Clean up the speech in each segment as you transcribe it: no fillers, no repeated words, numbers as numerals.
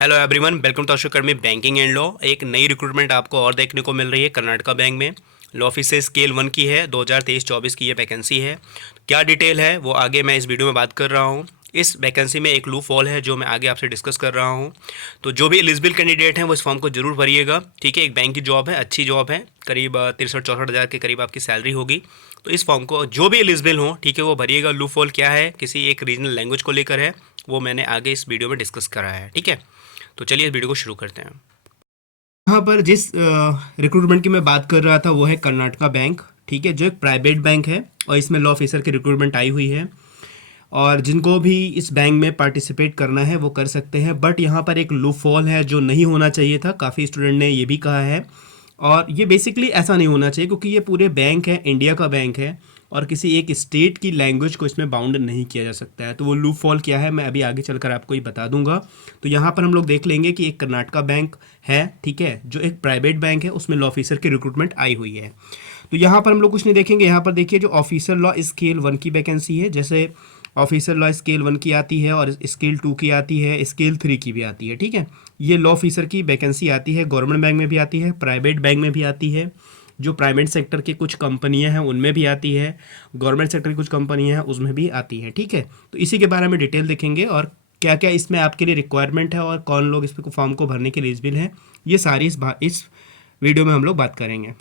Hello everyone, welcome to Ashok banking and law. एक नई recruitment आपको और देखने को मिल रही है कर्नाटका बैंक में। लॉ ऑफिसर स्केल 1 की है, 2023-24 की ये वैकेंसी है। क्या डिटेल है वो आगे मैं इस वीडियो में बात कर रहा हूँ। इस वैकेंसी में एक लूप हॉल है जो मैं आगे आपसे डिस्कस कर रहा हूँ। तो जो भी एलिजिबल कैंडिडेट हैं वो इस फॉर्म को जरूर भरिएगा, ठीक है। एक बैंक की जॉब है, अच्छी जॉब है, करीब 63-64 हज़ार के करीब आपकी सैलरी होगी। तो इस फॉर्म को जो भी एलिजिबल हो, ठीक है, वो भरिएगा। लूप हॉल क्या है, किसी एक रीजनल लैंग्वेज को लेकर है, वो मैंने आगे इस वीडियो में डिस्कस करा है, ठीक है। तो चलिए इस वीडियो को शुरू करते हैं। यहाँ पर जिस रिक्रूटमेंट की मैं बात कर रहा था वो है कर्नाटका बैंक, ठीक है, जो एक प्राइवेट बैंक है और इसमें लॉ ऑफिसर की रिक्रूटमेंट आई हुई है। और जिनको भी इस बैंक में पार्टिसिपेट करना है वो कर सकते हैं, बट यहाँ पर एक लूप हॉल है जो नहीं होना चाहिए था। काफ़ी स्टूडेंट ने ये भी कहा है, और ये बेसिकली ऐसा नहीं होना चाहिए क्योंकि ये पूरे बैंक है, इंडिया का बैंक है, और किसी एक स्टेट की लैंग्वेज को इसमें बाउंड नहीं किया जा सकता है। तो वो लूप हॉल क्या है मैं अभी आगे चलकर आपको ये बता दूंगा। तो यहाँ पर हम लोग देख लेंगे कि एक कर्नाटका बैंक है, ठीक है, जो एक प्राइवेट बैंक है, उसमें लॉ ऑफिसर की रिक्रूटमेंट आई हुई है। तो यहाँ पर हम लोग कुछ नहीं देखेंगे। यहाँ पर देखिए जो ऑफिसर लॉ स्केल 1 की वैकेंसी है, जैसे ऑफिसर लॉ स्केल 1 की आती है और स्केल 2 की आती है, स्केल 3 की भी आती है, ठीक है। ये लॉ ऑफिसर की वैकेंसी आती है, गवर्नमेंट बैंक में भी आती है, प्राइवेट बैंक में भी आती है, जो प्राइवेट सेक्टर की कुछ कंपनियां हैं उनमें भी आती है, गवर्नमेंट सेक्टर की कुछ कंपनियां हैं उसमें भी आती है, ठीक है। तो इसी के बारे में डिटेल देखेंगे और क्या क्या इसमें आपके लिए रिक्वायरमेंट है और कौन लोग इस फॉर्म को भरने के लिए एलिजिबल हैं, ये सारी इस वीडियो में हम लोग बात करेंगे।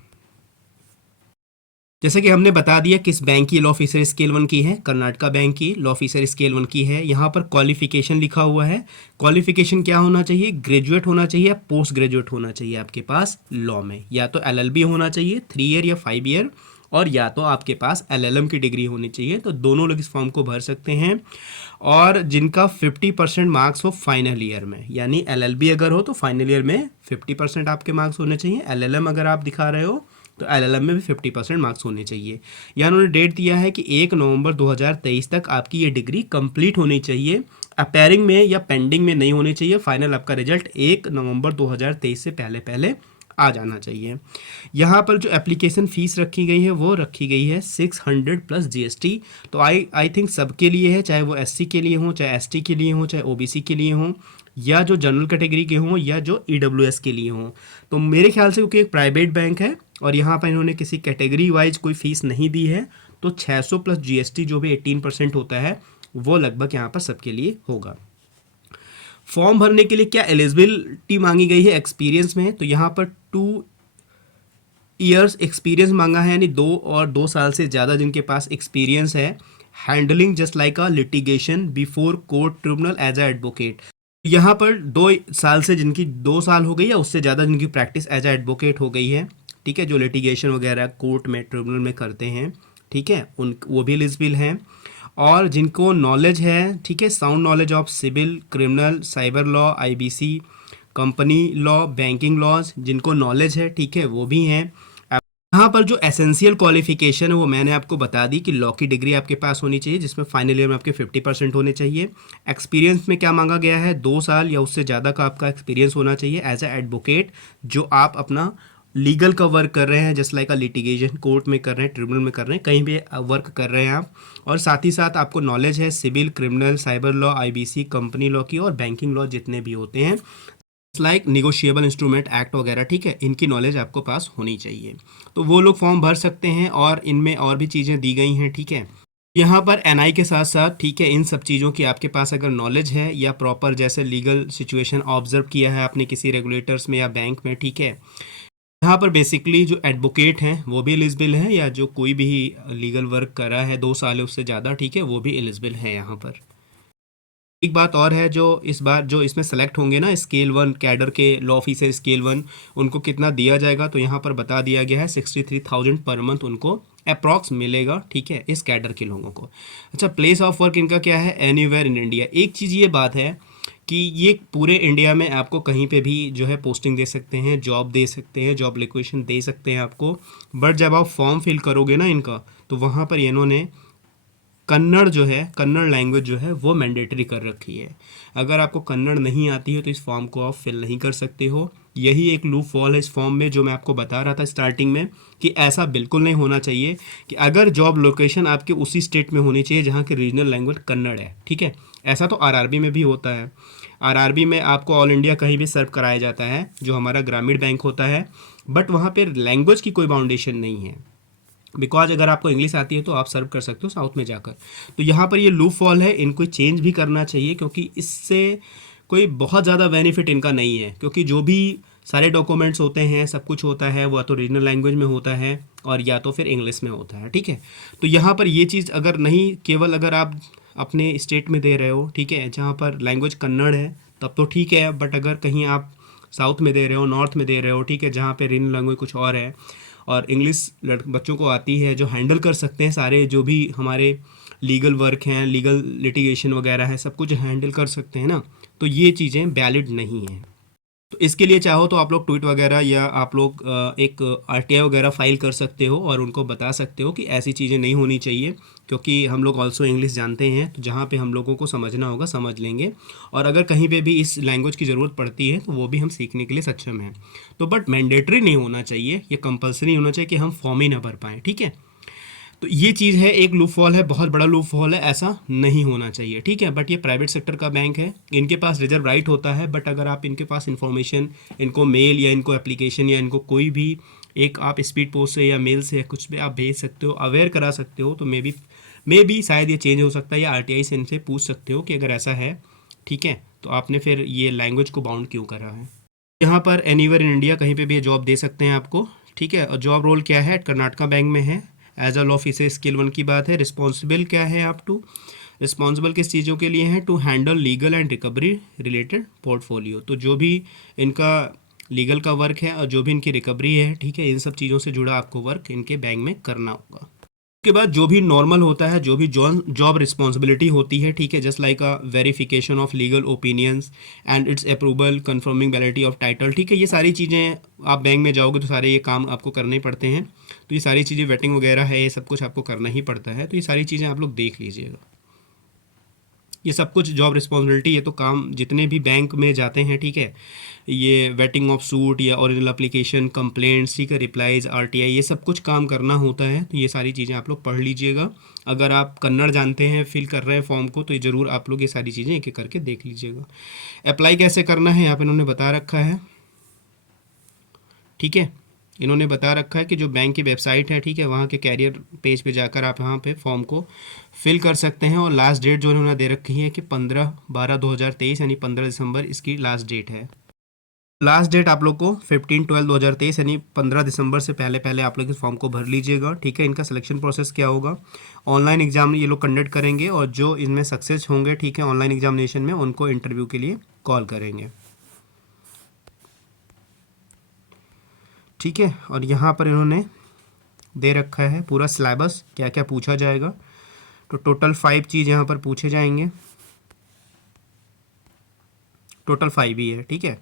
जैसे कि हमने बता दिया किस बैंक की लॉ ऑफिसर स्केल 1 की है, कर्नाटका बैंक की लॉ ऑफिसर स्केल 1 की है। यहाँ पर क्वालिफिकेशन लिखा हुआ है। क्वालिफिकेशन क्या होना चाहिए, ग्रेजुएट होना चाहिए या पोस्ट ग्रेजुएट होना चाहिए आपके पास लॉ में, या तो LLB होना चाहिए 3 ईयर या 5 ईयर, और या तो आपके पास LLM की डिग्री होनी चाहिए। तो दोनों लोग इस फॉर्म को भर सकते हैं। और जिनका 50% मार्क्स हो फाइनल ईयर में, यानी LLB अगर हो तो फाइनल ईयर में 50% आपके मार्क्स होने चाहिए। LLM अगर आप दिखा रहे हो तो LLM में भी 50% मार्क्स होने चाहिए। यहाँ उन्होंने डेट दिया है कि 1 नवंबर 2023 तक आपकी ये डिग्री कंप्लीट होनी चाहिए। अपेयरिंग में या पेंडिंग में नहीं होनी चाहिए। फाइनल आपका रिजल्ट 1 नवंबर 2023 से पहले पहले आ जाना चाहिए। यहाँ पर जो एप्लीकेशन फ़ीस रखी गई है वो रखी गई है 600 प्लस GST। तो आई थिंक सबके लिए है, चाहे वो SC के लिए हो, चाहे ST के लिए हो, चाहे OBC के लिए हो, या जो जनरल कैटेगरी के हों, या जो EWS के लिए हों। तो मेरे ख्याल से क्योंकि एक प्राइवेट बैंक है और यहाँ पर इन्होंने किसी कैटेगरी वाइज कोई फ़ीस नहीं दी है, तो 600 प्लस GST जो भी 18% होता है वो लगभग यहाँ पर सबके लिए होगा। फॉर्म भरने के लिए क्या एलिजिबिलिटी मांगी गई है एक्सपीरियंस में, तो यहाँ पर 2 ईयर्स एक्सपीरियंस मांगा है, यानी 2 से ज़्यादा जिनके पास एक्सपीरियंस है handling just like a litigation before court tribunal as a advocate. यहाँ पर 2 साल से जिनकी 2 साल हो गई या उससे ज़्यादा जिनकी प्रैक्टिस एज अ एडवोकेट हो गई है, ठीक है, जो लिटिगेशन वगैरह कोर्ट में ट्रिब्यूनल में करते हैं, ठीक है, उन वो भी एलिजिबल हैं। और जिनको नॉलेज है, ठीक है, sound knowledge of civil, criminal, cyber law, IBC, company law, banking laws, जिनको नॉलेज है, ठीक है, वो भी हैं। यहाँ पर जो एसेंशियल क्वालिफिकेशन है वो मैंने आपको बता दी कि लॉ की डिग्री आपके पास होनी चाहिए जिसमें फाइनल ईयर में आपके 50% होने चाहिए। एक्सपीरियंस में क्या मांगा गया है, 2 साल या उससे ज़्यादा का आपका एक्सपीरियंस होना चाहिए एज ए एडवोकेट, जो आप अपना लीगल का वर्क कर रहे हैं, just like a litigation, court में कर रहे हैं, ट्रिब्यूनल में कर रहे हैं, कहीं भी वर्क कर रहे हैं आप। और साथ ही साथ आपको नॉलेज है civil, criminal, cyber law, IBC, company law की, और बैंकिंग लॉ जितने भी होते हैं, लाइक निगोशिएबल इंस्ट्रूमेंट एक्ट वगैरह, ठीक है, इनकी नॉलेज आपको पास होनी चाहिए। तो वो लोग फॉर्म भर सकते हैं और इनमें और भी चीज़ें दी गई हैं, ठीक है। यहाँ पर NI के साथ साथ, ठीक है, इन सब चीज़ों की आपके पास अगर नॉलेज है या प्रॉपर जैसे लीगल सिचुएशन ऑब्जर्व किया है आपने किसी रेगुलेटर्स में या बैंक में, ठीक है। यहाँ पर बेसिकली जो एडवोकेट हैं वो भी एलिजिबल हैं, या जो कोई भी लीगल वर्क करा है 2 साल उससे ज़्यादा, ठीक है, वो भी एलिजिबल है यहाँ पर। एक बात और है, जो इस बार जो इसमें सेलेक्ट होंगे ना स्केल 1 कैडर के लॉ ऑफिसर स्केल 1, उनको कितना दिया जाएगा, तो यहाँ पर बता दिया गया है 63,000 पर मंथ उनको अप्रॉक्स मिलेगा, ठीक है, इस कैडर के लोगों को। अच्छा, प्लेस ऑफ वर्क इनका क्या है, एनीवेयर इन इंडिया। एक चीज़ ये बात है कि ये पूरे इंडिया में आपको कहीं पे भी जो है पोस्टिंग दे सकते हैं, जॉब दे सकते हैं, जॉब लोकेशन दे सकते हैं आपको। बट जब आप फॉर्म फिल करोगे ना इनका, तो वहाँ पर इन्होंने कन्नड़ जो है, कन्नड़ लैंग्वेज जो है वो मैंडेटरी कर रखी है। अगर आपको कन्नड़ नहीं आती है तो इस फॉर्म को आप फिल नहीं कर सकते हो। यही एक लूप हॉल है इस फॉर्म में, जो मैं आपको बता रहा था स्टार्टिंग में कि ऐसा बिल्कुल नहीं होना चाहिए कि अगर जॉब लोकेशन आपके उसी स्टेट में होनी चाहिए जहाँ की रीजनल लैंग्वेज कन्नड़ है, ठीक है। ऐसा तो RRB में भी होता है। आरआरबी में आपको ऑल इंडिया कहीं भी सर्व कराया जाता है, जो हमारा ग्रामीण बैंक होता है, बट वहाँ पे लैंग्वेज की कोई बाउंडेशन नहीं है। बिकॉज अगर आपको इंग्लिश आती है तो आप सर्व कर सकते हो साउथ में जाकर। तो यहाँ पर ये लूप फॉल है, इनको चेंज भी करना चाहिए, क्योंकि इससे कोई बहुत ज़्यादा बेनिफिट इनका नहीं है। क्योंकि जो भी सारे डॉक्यूमेंट्स होते हैं, सब कुछ होता है, वो तो रीजनल लैंग्वेज में होता है और या तो फिर इंग्लिश में होता है, ठीक है। तो यहाँ पर ये चीज़ अगर नहीं, केवल अगर आप अपने स्टेट में दे रहे हो, ठीक है, जहाँ पर लैंग्वेज कन्नड़ है, तब तो ठीक है। बट अगर कहीं आप साउथ में दे रहे हो, नॉर्थ में दे रहे हो, ठीक है, जहाँ पे रीजनल लैंग्वेज कुछ और है और इंग्लिश बच्चों को आती है, जो हैंडल कर सकते हैं सारे जो भी हमारे लीगल वर्क हैं, लीगल लिटिगेशन वगैरह है, सब कुछ हैंडल कर सकते हैं ना, तो ये चीज़ें वैलिड नहीं हैं। तो इसके लिए चाहो तो आप लोग ट्वीट वगैरह या आप लोग एक आरटीआई वगैरह फाइल कर सकते हो और उनको बता सकते हो कि ऐसी चीज़ें नहीं होनी चाहिए। क्योंकि हम लोग ऑल्सो इंग्लिश जानते हैं, तो जहाँ पे हम लोगों को समझना होगा समझ लेंगे, और अगर कहीं पे भी इस लैंग्वेज की ज़रूरत पड़ती है तो वो भी हम सीखने के लिए सक्षम हैं। तो बट मैंडेटरी नहीं होना चाहिए, ये कंपलसरी होना चाहिए कि हम फॉर्म ही ना भर पाएँ, ठीक है। तो ये चीज़ है, एक लूप फॉल है, बहुत बड़ा लूप फॉल है, ऐसा नहीं होना चाहिए, ठीक है। बट ये प्राइवेट सेक्टर का बैंक है, इनके पास रिजर्व राइट होता है। बट अगर आप इनके पास इंफॉर्मेशन, इनको मेल या इनको एप्लीकेशन या इनको कोई भी एक आप स्पीड पोस्ट से या मेल से या कुछ भी आप भेज सकते हो, अवेयर करा सकते हो, तो मे बी शायद ये चेंज हो सकता है, या आरटीआई से इनसे पूछ सकते हो कि अगर ऐसा है, ठीक है, तो आपने फिर ये लैंग्वेज को बाउंड क्यों करा है। यहाँ पर एनीवेयर इन इंडिया कहीं पे भी ये जॉब दे सकते हैं आपको, ठीक है। और जॉब रोल क्या है, कर्नाटका बैंक में है, एज अ ऑफिसर स्किल 1 की बात है। रिस्पॉन्सिबल क्या है, आप टू रिस्पॉन्सिबल किस चीज़ों के लिए हैं, to handle legal and recovery related portfolio. तो जो भी इनका लीगल का वर्क है और जो भी इनकी रिकवरी है, ठीक है, इन सब चीज़ों से जुड़ा आपको वर्क इनके बैंक में करना होगा। उसके बाद जो भी नॉर्मल होता है, जो भी जॉब रिस्पॉन्सिबिलिटी होती है, ठीक है, just like a verification of legal opinions and its approval, confirming validity of title, ठीक है, ये सारी चीज़ें आप बैंक में जाओगे तो सारे ये काम आपको करने ही पड़ते हैं। तो ये सारी चीज़ें, वेटिंग वगैरह है, ये सब कुछ आपको करना ही पड़ता है। तो ये सारी चीज़ें आप लोग देख लीजिएगा। ये सब कुछ जॉब रिस्पॉन्सिबिलिटी, ये तो काम जितने भी बैंक में जाते हैं, ठीक है, ये वेटिंग ऑफ सूट या ओरिजिनल एप्लीकेशन, कंप्लेंट्स, ठीक है, रिप्लाईज, आरटीआई, ये सब कुछ काम करना होता है। तो ये सारी चीज़ें आप लोग पढ़ लीजिएगा। अगर आप कन्नड़ जानते हैं, फिल कर रहे हैं फॉर्म को, तो ये ज़रूर आप लोग ये सारी चीज़ें एक एक करके देख लीजिएगा। अप्लाई कैसे करना है यहाँ पर इन्होंने बता रखा है, ठीक है, इन्होंने बता रखा है कि जो बैंक की वेबसाइट है, ठीक है, वहाँ के कैरियर पेज पे जाकर आप यहाँ पे फॉर्म को फिल कर सकते हैं। और लास्ट डेट जो इन्होंने दे रखी है कि 15/12/2023, यानी 15 दिसंबर इसकी लास्ट डेट है। लास्ट डेट आप लोग को 15/12/2023, यानी 15 दिसंबर से पहले पहले आप लोग इस फॉर्म को भर लीजिएगा, ठीक है। इनका सिलेक्शन प्रोसेस क्या होगा, ऑनलाइन एग्जाम ये लोग कंडक्ट करेंगे, और जो इनमें सक्सेस होंगे, ठीक है, ऑनलाइन एग्जामिनेशन में, उनको इंटरव्यू के लिए कॉल करेंगे, ठीक है। और यहाँ पर इन्होंने दे रखा है पूरा सिलेबस, क्या क्या पूछा जाएगा। तो टोटल 5 चीज़ यहाँ पर पूछे जाएंगे, टोटल 5 ही है, ठीक है।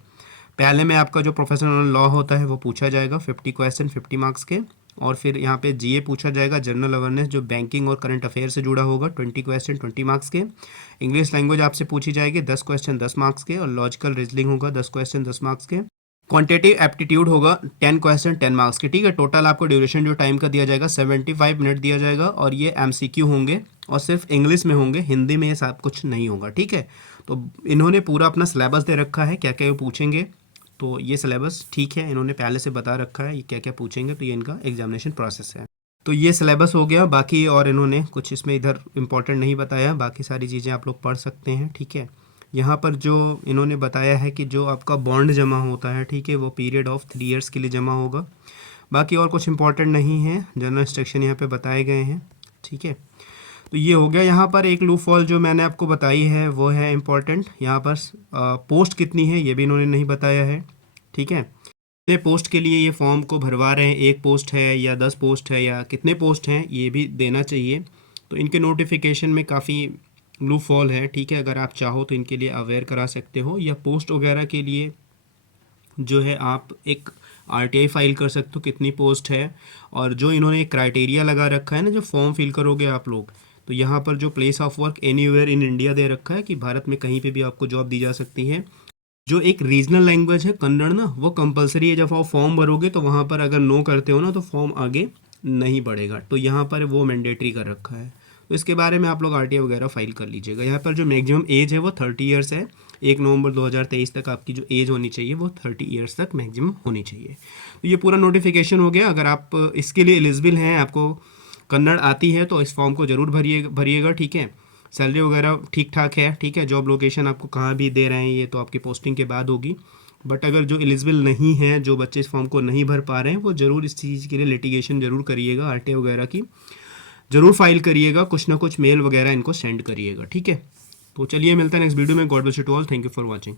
पहले में आपका जो प्रोफेशनल लॉ होता है वो पूछा जाएगा, 50 क्वेश्चन 50 मार्क्स के। और फिर यहाँ पे जीए पूछा जाएगा, जनरल अवेयरनेस, जो बैंकिंग और करंट अफेयर से जुड़ा होगा, 20 क्वेश्चन 20 मार्क्स के। इंग्लिश लैंग्वेज आपसे पूछी जाएगी, 10 क्वेश्चन 10 मार्क्स के। और लॉजिकल रीजनिंग होगा, 10 क्वेश्चन 10 मार्क्स के। क्वांटिटेटिव एप्टीट्यूड होगा 10 क्वेश्चन 10 मार्क्स के, ठीक है। टोटल आपको ड्यूरेशन जो टाइम का दिया जाएगा 75 मिनट दिया जाएगा, और ये एमसीक्यू होंगे और सिर्फ इंग्लिश में होंगे, हिंदी में ये सब कुछ नहीं होगा, ठीक है। तो इन्होंने पूरा अपना सिलेबस दे रखा है, क्या क्या पूछेंगे। तो ये सिलेबस ठीक है, इन्होंने पहले से बता रखा है ये क्या क्या पूछेंगे, तो ये इनका एग्जामिनेशन प्रोसेस है। तो ये सिलेबस हो गया बाकी, और इन्होंने कुछ इसमें इधर इंपॉर्टेंट नहीं बताया, बाकी सारी चीज़ें आप लोग पढ़ सकते हैं, ठीक है। यहाँ पर जो इन्होंने बताया है कि जो आपका बॉन्ड जमा होता है, ठीक है, वो पीरियड ऑफ 3 ईयर्स के लिए जमा होगा। बाकी और कुछ इंपॉर्टेंट नहीं है, जनरल इंस्ट्रक्शन यहाँ पे बताए गए हैं, ठीक है। तो ये हो गया। यहाँ पर एक लूप फॉल जो मैंने आपको बताई है वो है इम्पॉर्टेंट, यहाँ पर पोस्ट कितनी है ये भी इन्होंने नहीं बताया है, ठीक है। कितने पोस्ट के लिए ये फॉर्म को भरवा रहे हैं, 1 पोस्ट है या 10 पोस्ट है या कितने पोस्ट हैं, ये भी देना चाहिए। तो इनके नोटिफिकेशन में काफ़ी लूप फॉल है, ठीक है। अगर आप चाहो तो इनके लिए अवेयर करा सकते हो, या पोस्ट वगैरह के लिए जो है आप एक आरटीआई फाइल कर सकते हो कितनी पोस्ट है। और जो इन्होंने एक क्राइटेरिया लगा रखा है ना, जो फॉर्म फिल करोगे आप लोग, तो यहाँ पर जो place of work anywhere in India दे रखा है कि भारत में कहीं पे भी आपको जॉब दी जा सकती है। जो एक रीजनल लैंग्वेज है कन्नड़ ना, वो कंपलसरी है। जब आप फॉर्म भरोगे तो वहाँ पर अगर नो करते हो ना, तो फॉर्म आगे नहीं बढ़ेगा, तो यहाँ पर वो मैंडेटरी कर रखा है। तो इसके बारे में आप लोग आरटीआई वगैरह फाइल कर लीजिएगा। यहाँ पर जो मैक्सिमम एज है वो 30 ईयर्स है, 1 नवंबर 2023 तक आपकी जो एज होनी चाहिए वो 30 ईयर्स तक मैक्सिमम होनी चाहिए। तो ये पूरा नोटिफिकेशन हो गया। अगर आप इसके लिए एलिजिबल हैं, आपको कन्नड़ आती है, तो इस फॉर्म को ज़रूर भरिएगा, ठीक है। सैलरी वगैरह ठीक ठाक है, ठीक है। जॉब लोकेशन आपको कहाँ भी दे रहे हैं ये तो आपकी पोस्टिंग के बाद होगी। बट अगर जो एलिजिबल नहीं है, जो बच्चे इस फॉर्म को नहीं भर पा रहे हैं, वो ज़रूर इस चीज़ के लिए लिटिगेशन ज़रूर करिएगा, आरटीआई वगैरह की ज़रूर फाइल करिएगा, कुछ ना कुछ मेल वगैरह इनको सेंड करिएगा, ठीक है। तो चलिए मिलते हैं नेक्स्ट वीडियो में। God bless you to all, thank you for watching.